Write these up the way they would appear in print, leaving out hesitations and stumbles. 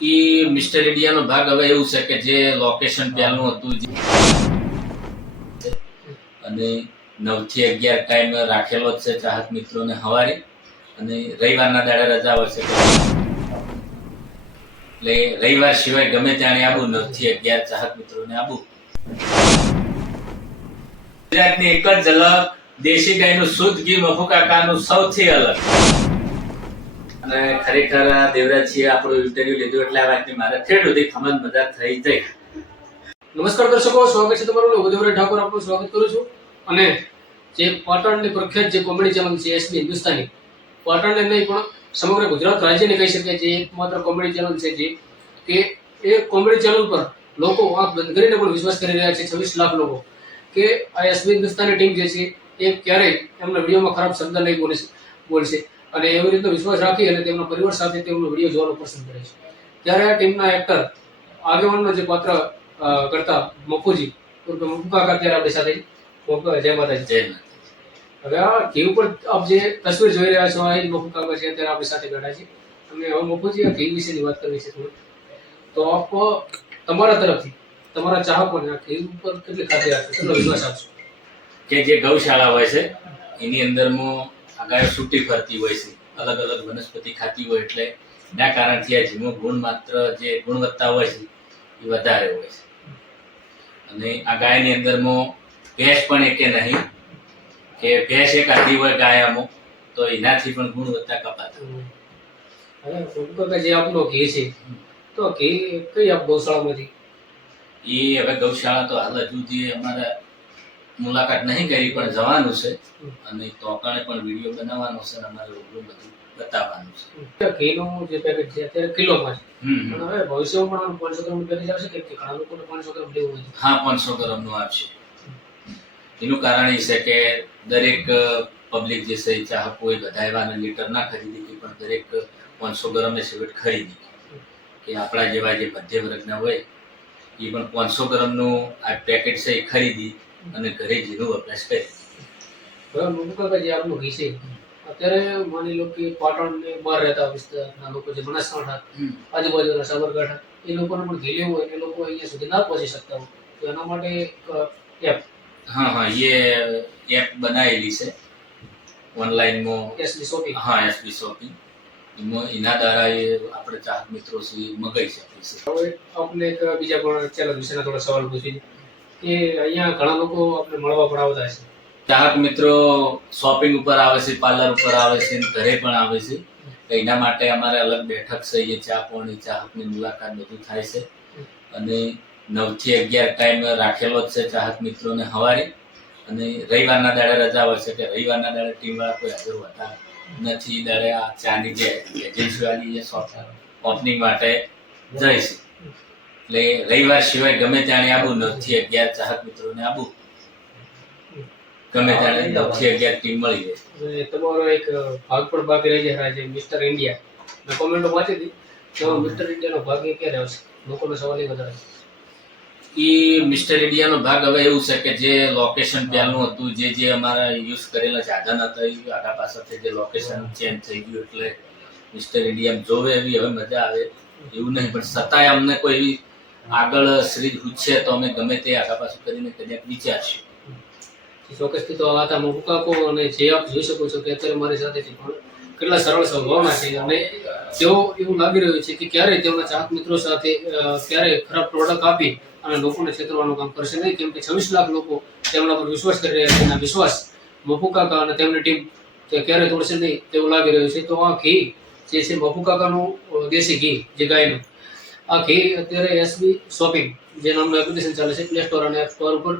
ઈ mister ઇન્ડિયાનો ભાગ હવે એવું છે કે જે લોકેશન પહેલું હતું અને 9 થી 11 ટાઈમ રાખેલો જ છે ચાહક મિત્રોને હવારે અને રવિવારના દાડે રજા હોય છે એટલે રવિવાર સિવાય ગમે ત્યારે આવું 9 થી 11 ચાહક મિત્રોને આવું ગુજરાતની એક જ ઝલક દેશી ગાયનું શુદ્ધ ઘી મફુ કાકાનું સૌથી અલગ અને ખરેખર દેવરાજજીએ આપણું ઇન્ટરવ્યુ લીધું એટલે આ વાતની મારે ઠેઠ સુધી ખમત મજા થઈ ગઈ. નમસ્કાર દર્શકો, સ્વાગત છે તમારું લઘુદેવરાજ ઠાકોર આપનું સ્વાગત કરું છું. અને જે પાટણની પ્રખ્યાત જે કોમેડી ચેનલ છે એસબી હિન્દુસ્તાની, પાટણને નહીં પણ સમગ્ર ગુજરાત રાજ્યને કહી શકાય જે એકમાત્ર કોમેડી ચેનલ છે જે કે એ કોમેડી ચેનલ પર લોકો આંખ બંધ કરીને પણ વિશ્વાસ કરી રહ્યા છે. 26 લાખ લોકો કે આ એસબી હિન્દુસ્તાની ટીમ જે છે એ ક્યારેય એમના વિડીયોમાં ખરાબ શબ્દ નહીં બોલશે અને એવી રીતનો વિશ્વાસ રાખી અને તેમના પરિવાર સાથે તેમનો વિડીયો જોવાનું પસંદ કરે છે. ત્યારે આ ટીમના એક્ટર આગેવાનનો જે પાત્ર કરતા મફુજી ઉર્ફે મફુ કાકા અત્યારે આપણી સાથે જય માતાજી. જય માતાજી. હવે આ ઘી ઉપર આપ જે તસવીર જોઈ રહ્યા છો આ મફુ કાકા છે અત્યારે આપણી સાથે બેઠા છે અને હવે મફુજી આ ઘી વિશેની વાત કરવી છે થોડી. તો આપ તમારા તરફથી તમારા ચાહકોને આ ઘી ઉપર કેટલી ખાતરી આપશો, કેટલો વિશ્વાસ આપશો? કે જે ગૌશાળા હોય છે એની અંદરમાં આ ગાયો છૂટી ફરતી હોય છે, અલગ અલગ વનસ્પતિ ખાતી હોય એટલે એના કારણથી આ જીવનો ગુણ માત્ર જે ગુણવત્તા હોય છે એ વધારે હોય છે. અને આ ગાયની અંદરમાં ભેંસ પણ એકે નહીં કે ભેંસ એક આધી હોય ગાયામાં તો એનાથી પણ ગુણવત્તા કપાતા. હવે મફુ કાકા જે આપનો ઘી છે તો ઘી કઈ આપ ગૌશાળામાંથી? એ હવે ગૌશાળા તો હાલ હજુ સુધી અમારે મુલાકાત નહીં કરી પણ જવાનું છે અને તોકણે પણ વિડીયો બનાવવાનો છે અને અમારે રૂબરૂ બધું બતાવવાનું છે. ઘીનું જે પેકેટ છે અત્યારે કિલોમાં છે હમ. પણ હવે ભવિષ્યમાં પણ 500 ગ્રામ પેકેજ આવશે કે ઘણા લોકોને 500 ગ્રામ લેવું હોય. હા, 500 ગ્રામનું આવશે. એનું કારણ એ છે કે દરેક પબ્લિક જે છે ચાહકો એ બધા એવા લીટર ના ખરીદી કે પણ દરેક 500 ગ્રામ સિગરેટ ખરીદી કે આપણા જેવા જે મધ્ય વર્ગના હોય એ પણ 500 ગ્રામનું આ પેકેટ છે એ ખરીદી અને ઘરે જીનો વપરાશ કરી. હવે મફુ કાકા જે આપનું ઘી છે અત્યારે માની લો કે પાટણ ને બહાર રહેતા વિસ્તારના લોકો છે, બનાસકાંઠા આજુબાજુના સાબરકાંઠા, એ લોકોને પણ ઘી લેવું હોય એ લોકો અહીંયા સુધી ના પહોંચી શકતા હોય તો એના માટે એપ હા, એ એપ બનાવેલી છે ઓનલાઈનમાં. SB shopping. હા, એસબી શોપિંગ એમાં એના દ્વારા એ આપણે ચાહક મિત્રો સુધી મગાઈ શકીએ છીએ. હવે આપણે એક બીજા પણ ચેનલ વિશેના થોડા સવાલ પૂછી કે અહીંયા ઘણા લોકો આપણે મળવા પણ આવતા છે. ચાહક મિત્રો શોપિંગ ઉપર આવે છે, પાર્લર ઉપર આવે છે, ઘરે પણ આવે છે. એના માટે અમારે અલગ બેઠક છે, એ ચા પાણી ચાહકની મુલાકાત બધું થાય છે અને 9 થી 11 ટાઈમ રાખેલો જ છે ચાહક મિત્રોને હવારે અને રવિવારના દાડે રજા હોય છે કે રવિવારના દાડે ટીમ વાળા કોઈ હાજર હોતા નથી. દાડે આ ચાની જે એજન્સી વાળી જે શોપ ઓપનિંગ માટે જાય છે એટલે રવિવાર સિવાય ગમે ત્યારે આવું 9 થી 11 ચાહક મિત્રોને આવું ગમે ત્યારે 9 થી 11 ટીમ મળી જાય. અને તમારો એક ભાગ પણ બાકી રહી જાય છે મિસ્ટર ઇન્ડિયા. મેં કોમેન્ટો વાંચી હતી તો મિસ્ટર ઇન્ડિયાનો ભાગ એ ક્યારે આવશે? લોકોનો સવાલ એ વધારે ઈ મિસ્ટર ઇન્ડિયાનો ભાગ હવે એવું છે કે જે લોકેશન પહેલું હતું જે અમારા યુઝ કરેલા સાધન હતા એ આગા પાછળથી જે લોકેશન ચેન્જ થઈ ગયું એટલે મિસ્ટર ઇન્ડિયા જોવે એવી હવે મજા આવે એવું નહીં પણ છતાંય અમને કોઈ એવી આગળ શ્રી પૂછે તો અમે ગમે તે આગા પાછું કરીને કદાચ વિચારશું. ચોક્કસથી. તો આ હતા મફુ કાકો અને જે આપ જોઈ શકો છો કે અત્યારે મારી સાથે છે પણ કેટલા સરળ સ્વભાવના છે અને તેઓ એવું લાગી રહ્યું છે કે ક્યારેય તેમના ચાહક મિત્રો સાથે ક્યારેય ખરાબ પ્રોડક્ટ આપી અને લોકોને છેતરવાનું કામ કરશે નહીં, કેમ કે 26 લાખ લોકો તેમના પર વિશ્વાસ કરી રહ્યા છે અને વિશ્વાસ મફુ કાકા અને તેમની ટીમ તે ક્યારેય તોડશે નહીં તેવું લાગી રહ્યું છે. તો આ ઘી જે છે મફુ કાકાનું દેશી ઘી જે ગાયનું, આ ઘી અત્યારે એસબી શોપિંગ જે નામનું એપ્લિકેશન ચાલે છે પ્લે સ્ટોર અને એપ સ્ટોર ઉપર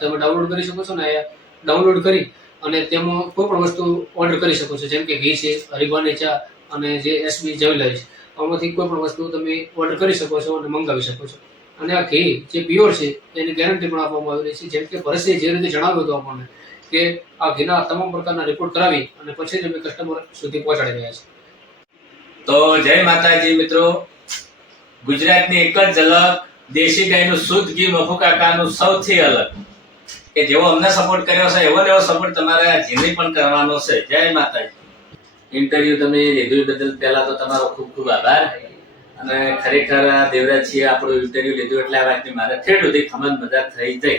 તમે ડાઉનલોડ કરી શકો છો ને ડાઉનલોડ કરી અને તેમાં કોઈ પણ વસ્તુ ઓર્ડર કરી શકો છો, જેમ કે ઘી છે, હરીબાની ચા અને જે એસબી જવેલરી છે, આમાંથી કોઈ પણ વસ્તુ તમે ઓર્ડર કરી શકો છો અને મંગાવી શકો છો. અને આ ઘી જે પ્યોર છે એની ગેરંટી પણ આપવામાં આવી રહી છે, જેમ કે ભરસે જે રીતે જણાવ્યું હતું આપણને કે આ ઘીના તમામ પ્રકારના રિપોર્ટ કરાવી અને પછી જ અમે કસ્ટમર સુધી પહોંચાડી રહ્યા છીએ. તો જય માતાજી મિત્રો, ગુજરાતની એક જ ઝલક દેશી ગાયનું શુદ્ધ ઘી મફુ કાકાનું સૌથી અલગ કે જેવો અમને સપોર્ટ કર્યો છે એવો ને એવો સપોર્ટ તમારે જીને પણ કરવાનો છે. જય માતાજી. ઇન્ટરવ્યુ તમે લીધું બદલ પહેલા તો તમારો ખૂબ ખૂબ આભાર અને ખરેખર દેવરાજજીએ આપણું ઇન્ટરવ્યુ લીધું એટલે આ વાતની મારે ઠેઠ સુધી ખમન મજા થઈ જઈ.